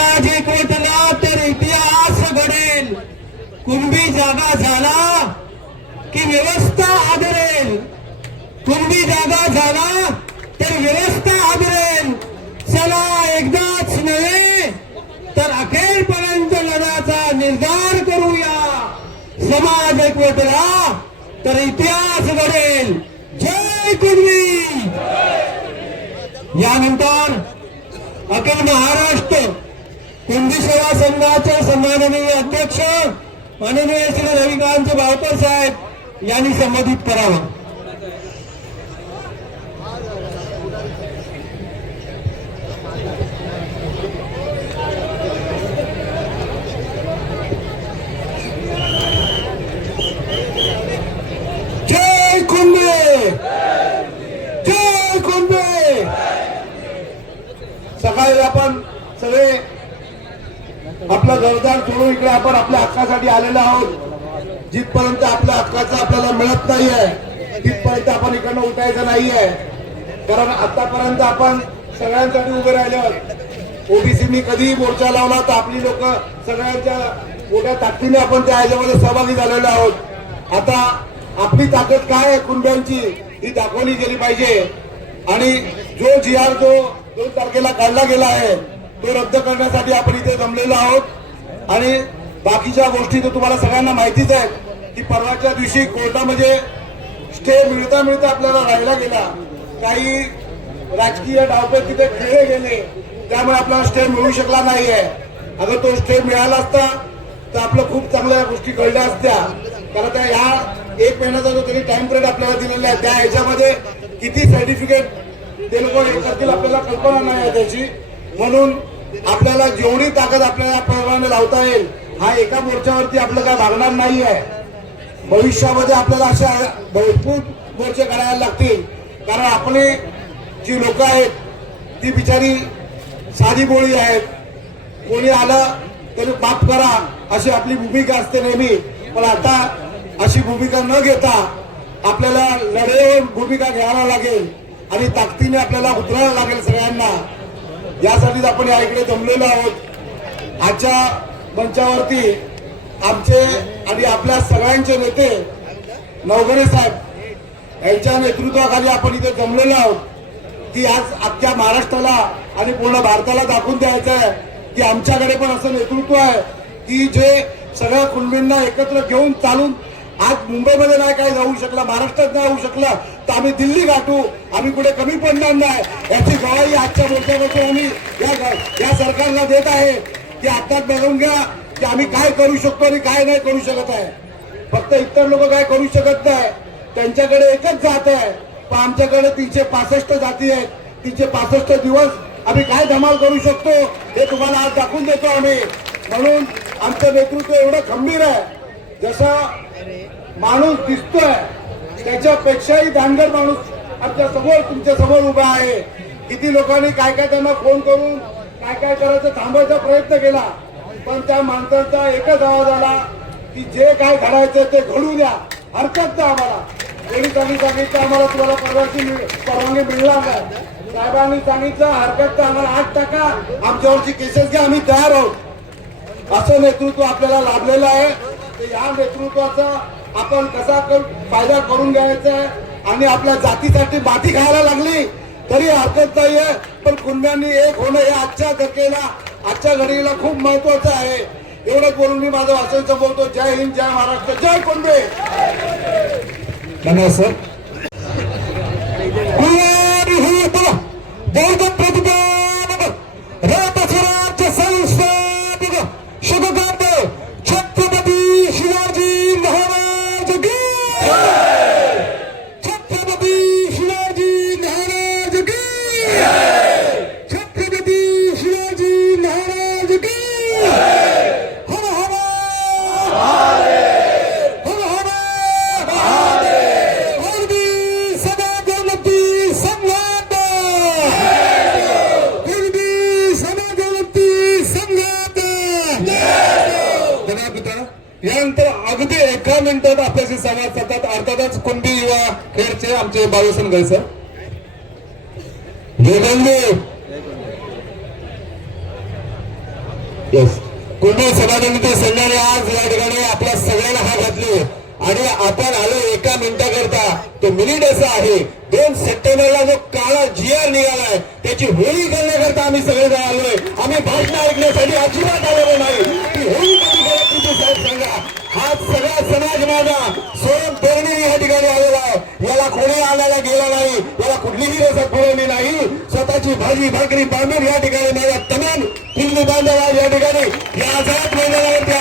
शिवाजी एकवटला तर इतिहास घडेल. कुणबी जागा झाला की व्यवस्था आदरेल कुणबी जागा झाला तर व्यवस्था आदरेल चला एकदाच नव्हे तर अखेरपर्यंत लढाचा निर्धार करूया. समाज एकवटला तर इतिहास घडेल. जय कुणबी! यानंतर अखिल महाराष्ट्र हिंदी सेवा संघाचे सन्माननीय अध्यक्ष माननीय श्री रविकांत भावकर साहेब यांनी संबोधित करावं. जय कुंभे! जय कुंभे! सकाळी आपण सगळे आपलं घरदार सोडून इकडे आपण आपल्या हक्कासाठी आलेलो आहोत. जिथपर्यंत आपल्या हक्काचं आपल्याला मिळत नाहीये तिथपर्यंत आपण इकडनं उठायचं नाहीये. कारण आतापर्यंत आपण सगळ्यांसाठी उभे राहिले. आहोत ओबीसीनी कधीही मोर्चा लावला तर आपली लोक सगळ्यांच्या मोठ्या ताकदीने आपण त्या ह्याच्यामध्ये सहभागी झालेलो आहोत. आता आपली ताकद काय आहे कुंड्यांची ही दाखवली गेली पाहिजे. आणि जो जी आर जो दोन तारखेला काढला गेला आहे तो रद्द करण्यासाठी आपण इथे जमलेलो आहोत. आणि बाकीच्या गोष्टी तर तुम्हाला सगळ्यांना माहितीच आहेत की परवाच्या दिवशी कोर्टामध्ये स्टे मिळता मिळता आपल्याला राहिला गेला. काही राजकीय डावपेच तिथे खेळले गेले त्यामुळे आपल्याला स्टे मिळू शकला नाहीये. अगर तो स्टे मिळाला असता तर आपलं खूप चांगल्या गोष्टी कळल्या असत्या. कारण त्या ह्या एक महिन्याचा जो त्यांनी टाइम पिरियड आपल्याला दिलेला आहे त्या ह्याच्यामध्ये किती सर्टिफिकेट ते लोक हे करतील आपल्याला कल्पना नाही आहे त्याची. म्हणून आपल्याला जेवढी ताकद आपल्याला प्रमाणे लावता येईल हा एका मोर्चावरती आपलं काय लागणार नाही आहे भविष्यामध्ये आपल्याला अशा भरपूर मोर्चे करायला लागतील. कारण आपली जी लोक आहेत ती बिचारी साधी बोळी आहेत. कोणी आलं तरी माफ करा अशी आपली भूमिका असते नेहमी. पण आता अशी भूमिका न घेता आपल्याला लढेवर भूमिका घ्यायला लागेल आणि ताकदीने आपल्याला उतरायला लागेल सगळ्यांना. यासाठीच आपण या इकडे जमलेलो आहोत. आजच्या मंचावरती आमचे आणि आपल्या सगळ्यांचे नेते नवगणे साहेब यांच्या नेतृत्वाखाली आपण इथे जमलेलो आहोत. की आज अख्ख्या महाराष्ट्राला आणि पूर्ण भारताला दाखवून द्यायचं आहे. की आमच्याकडे पण असं नेतृत्व आहे. की जे सगळ्या कुणबींना एकत्र घेऊन चालून आज मुंबईमध्ये नाही काय जाऊ शकला महाराष्ट्रात नाही होऊ शकला तर आम्ही दिल्ली गाठू. आम्ही कुठे कमी पडणार नाही. याची गवाही आजच्या मोर्चापासून आम्ही या या सरकारला देत आहे. की आत्ताच बघून घ्या. की आम्ही काय करू शकतो आणि काय नाही करू शकत आहे. फक्त इतर लोक काय करू शकत नाही. त्यांच्याकडे एकच जात आहे. पण आमच्याकडे तीनशे पासष्ट जाती आहेत. तीनशे पासष्ट दिवस आम्ही काय धमाल करू शकतो हे तुम्हाला आज दाखवून देतो आम्ही. म्हणून आमचं नेतृत्व एवढं खंबीर आहे. जसं माणूस दिसतोय. त्याच्यापेक्षाही दांडर माणूस आमच्यासमोर तुमच्यासमोर उभा आहे. किती लोकांनी काय काय त्यांना फोन करून काय काय करायचं थांबायचा प्रयत्न केला. पण त्या माणसांचा एकच आवाज आला की जे काय घडायचं ते घडू द्या. हरकत ना आम्हाला. पोलिसांनी सांगितलं आम्हाला तुम्हाला परवानगी परवानगी मिळणार नाही. साहेबांनी सांगितलं हरकत तर आम्हाला आठ टाका. आमच्यावरची केसेस घ्या आम्ही तयार आहोत. असं नेतृत्व आपल्याला लाभलेलं आहे. या नेतृत्वाचा आपण कसा फायदा करून घ्यायचा आणि आपल्या जातीसाठी माती खायला लागली तरी हरकत नाहीये. पण कुंड्यांनी एक होणं हे आजच्या धक्केला आजच्या घडीला खूप महत्वाचं आहे. एवढंच बोलून मी माझं भाषण संपवतो. जय हिंद जय महाराष्ट्र जय कुंभे धन्यवाद सर. यानंतर अगदी एका मिनिटात आपल्याशी संवाद साधतात अर्थातच कुंभी युवा खेळचे आमचे बाळूसन गळ सर. येस कुंभी सभानिमित्त संघाने आज या ठिकाणी आपल्या सगळ्यांना हात घातली. आणि आपण आलो एका मिनिटाकरता. तो मिनिट असा आहे. दोन सप्टेंबरला जो काळा जी आर निघालाय त्याची होळी करण्याकरता आम्ही सगळेजण आलोय. आम्ही भाषण ऐकण्यासाठी अजिबात आलेलो नाही. ती होळी कधी करत तुमचे साहेब सांगा. हा सगळा समाज माझा स्वयं पेरणीने या ठिकाणी आलेला आहे. याला कोणी आणायला गेला नाही याला कुठलीही रसद पुरवली नाही. स्वतःची भाजी भाकरी बांधून या ठिकाणी माझ्या तमाम हिंदू बांधव आज या ठिकाणी या आझाद मैदानावरती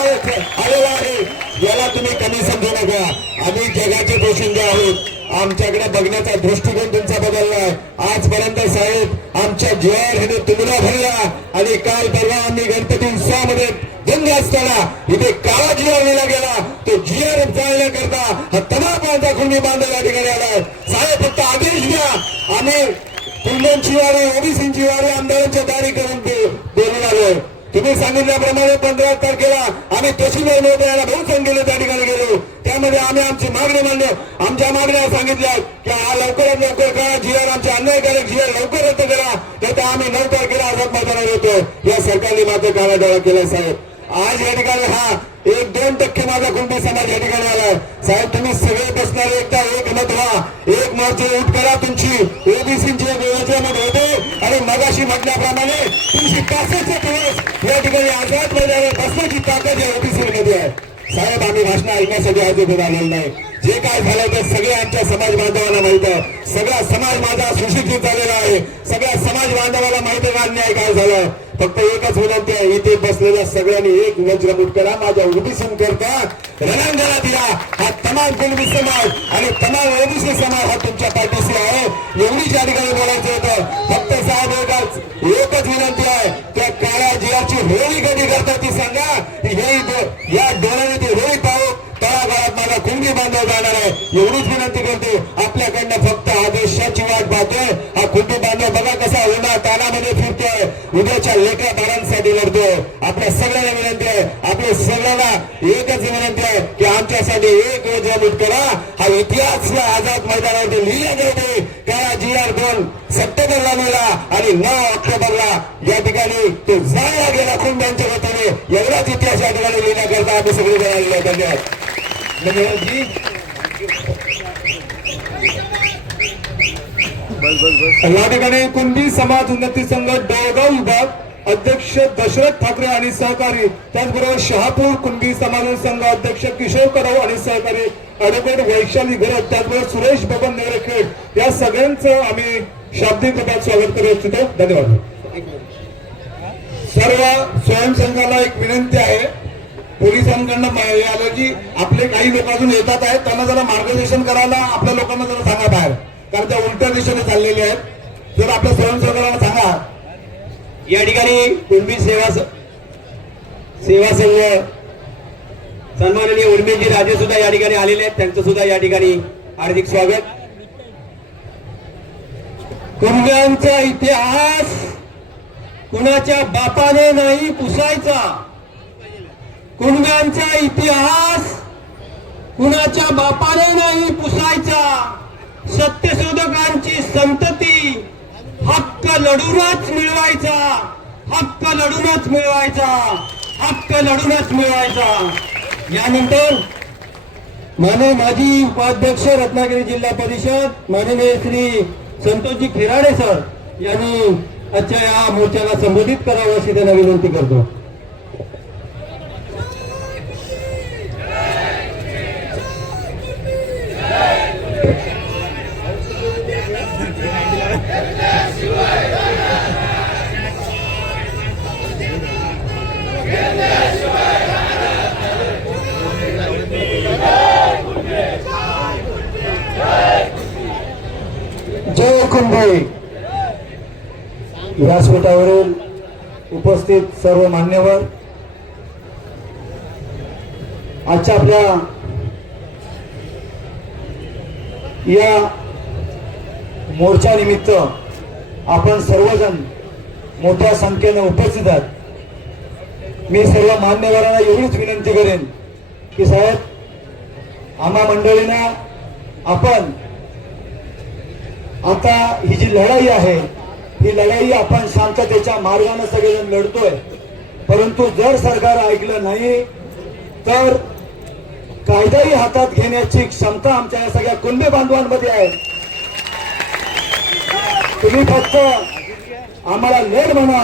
आलेला आहे. याला तुम्ही कमी समजू नका. आम्ही जगाचे पोशिंदे आहोत. आमच्याकडे बघण्याचा दृष्टिकोन तुमचा बदललाय. आजपर्यंत साहेब आमच्या जीवावर ह्याने तुमला भरला आणि काल परवा आम्ही गणपती उत्सवामध्ये दंग असताना इथे काळा जिआर नेला गेला. तो जिआर जाळण्याकरता हा तमाम माझा कुंडी बांधव ठिकाणी आला साहेब फक्त आदेश द्या. आम्ही कुंडांची वारे ओबीसींची वारे आमदारांच्या दारी करून दे- बोलून आलोय तुम्ही सांगितल्याप्रमाणे पंधरा तारखेला आम्ही तशी महोदयाला बहुसंख्य गेलो त्या ठिकाणी गेलो. यामध्ये आम्ही आमची मागणी मांडली आमच्या मागण्या सांगितल्या की हा लवकरात लवकर करा. जीआर आमचे अन्यायकारक जीआर लवकर रद्द करा. तर आम्ही नऊ तारखेला आझाद मैदानावर येतो. या सरकारने मात्र कानाडोळा केला साहेब. आज या ठिकाणी हा एक दोन टक्के माझा कुंभी समाज या ठिकाणी आलाय साहेब तुम्ही सगळे बसणारे एकदा एक मत व्हा. एक मोर्चे उठ करा तुमची. ओबीसीची योजनेमध्ये होते. आणि मगाशी म्हटल्याप्रमाणे तुमची पासष्टचे दिवस या ठिकाणी आझाद मैदानावर बसण्याची ताकद या ओबीसी मध्ये आहे. साहेब आम्ही भाषण ऐकण्यासाठी आज इथे नाही. जे काय झालं ते सगळे आमच्या समाज बांधवांना माहीत आहे. सगळा समाज माझा सुशिक्षित झालेला आहे. सगळ्या समाज बांधवाला माहिती आहे का अन्याय काय झालं फक्त एकच विनंती आहे इथे बसलेल्या सगळ्यांनी एक वज्र मुटकरा माझ्या ओबीसी करता रणांगणा या. हा तमाम कुणबी समाज आणि तमाम ओबीसी समाज हा तुमच्या पाठीशी आहे. एवढीच या ठिकाणी बोलायचं होतं. फक्त साहेब एकच एकच विनंती आहे. त्या काळ्या जियाची होळी कधी करतात ती सांगा. हे डो- या डोळ्यामध्ये ती पाहू तळागाळात माझा कुंगी बांधव जाणार आहे. एवढीच विनंती करतो आपल्याकडनं फक्त आदेशाची वाट पाहतोय. हा कुंभी बांधव बघा कसा उन्हा तानामध्ये फिरतोय. उद्याच्या लेखा बाळांसाठी लढतोय. आपल्या सगळ्यांना विनंती आहे. आपल्या सगळ्यांना एकच विनंती आहे की आमच्यासाठी एक योजना करा. हा इतिहास या आझाद मैदानावरती लिहिला जाते त्याला जी आर दोन सप्टेंबरला लिहिला आणि नऊ ऑक्टोबरला या ठिकाणी तो जायला गेला कुंभांच्या वतीने. एवढाच इतिहास या ठिकाणी लिहिण्याकरता आम्ही सगळे जण आलेलो धन्यवाद. धन्यवाद. जी या ठिकाणी कुंभी समाज उन्नती संघ डोळगाव विभाग अध्यक्ष दशरथ ठाकरे आणि सहकारी त्याचबरोबर शहापूर कुंभी समाज संघ अध्यक्ष किशोर कराव आणि सहकारी ॲडव्होकेट वैशाली घरत त्याचबरोबर सुरेश बबन नगरखेड या सगळ्यांचं आम्ही शाब्दिक रूपात स्वागत करू इच्छितो. धन्यवाद. सर्व स्वयंसंघाला एक विनंती आहे. पोलिसांकडनं मा- आलं की आपले काही लोक अजून येतात आहेत त्यांना जरा मार्गदर्शन करायला आपल्या लोकांना जरा सांगा बाहेर. कारण त्या उलट्या दिशेने चाललेल्या आहेत. जर आपल्या स्वयंसेवकाला सांगा या ठिकाणी कुणबी सेवा सेवा संघ सन्माननीय उर्मिलजी राजे सुद्धा या ठिकाणी आलेले आहेत. त्यांचं सुद्धा या ठिकाणी हार्दिक स्वागत. कुणब्यांचा इतिहास कुणाच्या बापाने नाही पुसायचा? कुणब्यांचा इतिहास कुणाच्या बापाने नाही पुसायचा? सत्यशोधकांची संतती लढूनच मिळवायचा. हक्क लढूनच मिळवायचा. हक्क लढूनच मिळवायचा. यानंतर माने माजी उपाध्यक्ष रत्नागिरी जिल्हा परिषद माननीय श्री संतोषजी खिराडे सर यांनी आजच्या या मोर्चाला संबोधित करावं अशी त्यांना विनंती करतो. उपस्थित सर्व मान्यवर. आजच्या आपल्या या मोर्चानिमित्त आपण सर्वजण मोठ्या संख्येने उपस्थित आहात. मी सर्व मान्यवरांना एवढीच विनंती करेन की साहेब आम्हा मंडळींना आपण आता ही जी लढाई आहे ही लढाई आपण शांततेच्या मार्गाने सगळेजण लढतोय. परंतु जर सरकार ऐकलं नाही तर कायदाही हातात घेण्याची क्षमता आमच्या या सगळ्या कुंभे बांधवांमध्ये आहे. तुम्ही फक्त आम्हाला लेट म्हणा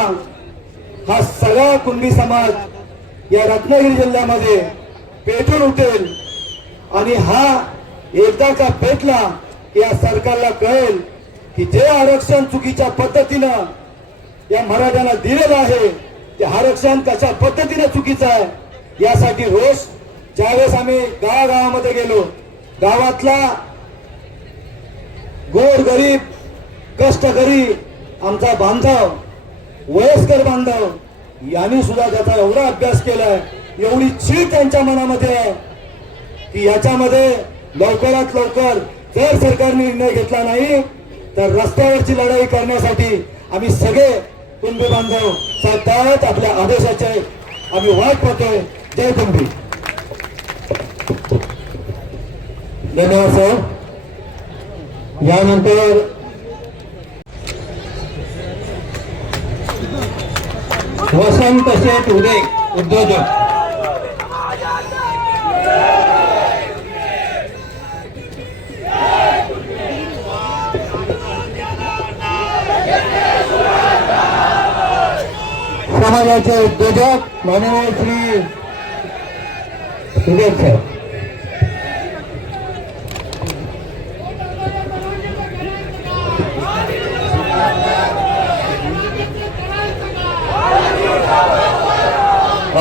हा सगळा कुणबी समाज या रत्नागिरी जिल्ह्यामध्ये पेटून उठेल आणि हा एकदा का पेटला या सरकारला कळेल. की जे आरक्षण चुकीच्या पद्धतीनं या मराठ्यांना दिलेलं आहे ते आरक्षण कशा पद्धतीने चुकीचं आहे यासाठी रोष ज्यावेळेस आम्ही गावागावामध्ये गेलो गावातला गोर गरीब कष्टकरी आमचा बांधव वयस्कर बांधव यांनी सुद्धा त्याचा एवढा अभ्यास केलाय एवढी चीड त्यांच्या मनामध्ये आहे की याच्यामध्ये लवकरात लवकर जर सरकारने निर्णय घेतला नाही तर रस्त्यावरची लढाई करण्यासाठी आम्ही सगळे कुंभी बांधव सतत आपल्या आदेशाचे आम्ही वाट पाहतोय. जय कुंभी धन्यवाद सर. यानंतर वसंत शेठ उदय उद्योजक. समाजाचे उद्योजक माननीय श्री सुरेश साहेब.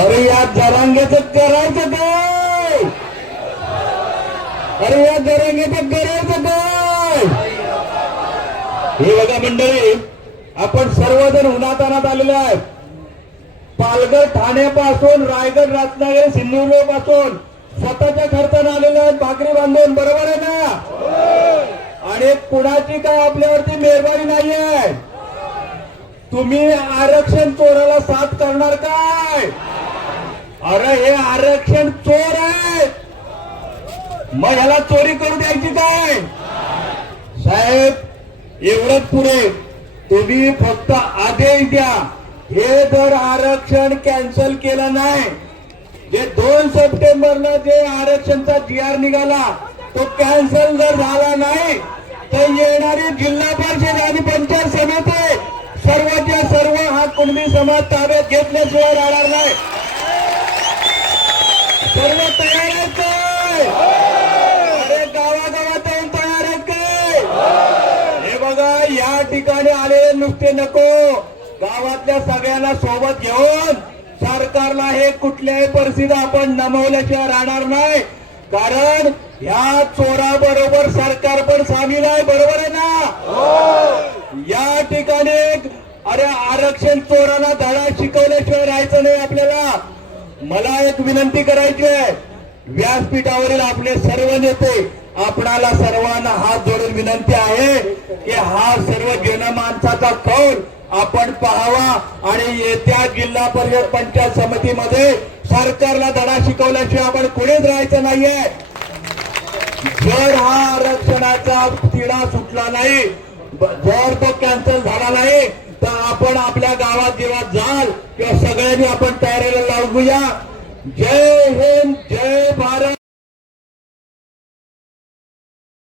अरे या जरांगेचं करायचं काय? अरे या जरांगेचं करायचं काय? हे बघा मंडळी आपण सर्वजण उन्हातानात आलेले आहेत. पालघर ठाण्यापासून रायगड रत्नागिरी सिंधुदुर्गपासून स्वतःच्या खर्चाने आलेले आहेत भाकरी बांधून. बरोबर आहे ना? आणि कुणाची काय आपल्यावरती मेहरबानी नाहीये? तुम्ही आरक्षण चोराला साथ करणार काय? अरे हे आरक्षण चोर आहे मग ह्याला चोरी करू द्यायची काय? साहेब एवढंच पुढे. तुम्ही फक्त आदेश द्या. हे जर आरक्षण कॅन्सल केलं नाही जे दोन सप्टेंबरला जे आरक्षणचा जी आर निघाला तो कॅन्सल जर झाला नाही तर येणारी जिल्हा परिषद आणि पंचायत समिती सर्वच्या सर्व हा कुणबी समाज ताब्यात घेतल्याशिवाय राहणार नाही. सर्व तयार आहेत काय अरे गावागावात येऊन तयार आहेत काय हे बघा या ठिकाणी आलेले नुसते नको. गावातल्या सगळ्यांना सोबत घेऊन सरकारला हे कुठल्याही परिस्थितीत आपण नमवल्याशिवाय राहणार नाही. कारण ह्या चोराबरोबर सरकार पण सामील आहे बरोबर आहे ना? या ठिकाणी अरे आरक्षण चोराला धडा शिकवल्याशिवाय राहायचं नाही आपल्याला. मला एक विनंती करायची आहे. व्यासपीठावरील आपले सर्व नेते आपणाला सर्वांना हात जोडून विनंती आहे की हा सर्व जनमानसाचा कौल आपण पाहावा आणि येत्या जिल्हा परिषद पंचायत समितीमध्ये सरकारला धडा शिकवल्याशिवाय आपण कुणीच राहायचं नाहीये. जर हा आरक्षणाचा तिढा सुटला नाही जर तो कॅन्सल झाला नाही तर आपण आपल्या गावात जेव्हा जाल किंवा सगळ्यांनी आपण तयारीला लागूया. जय हिंद जय भारत.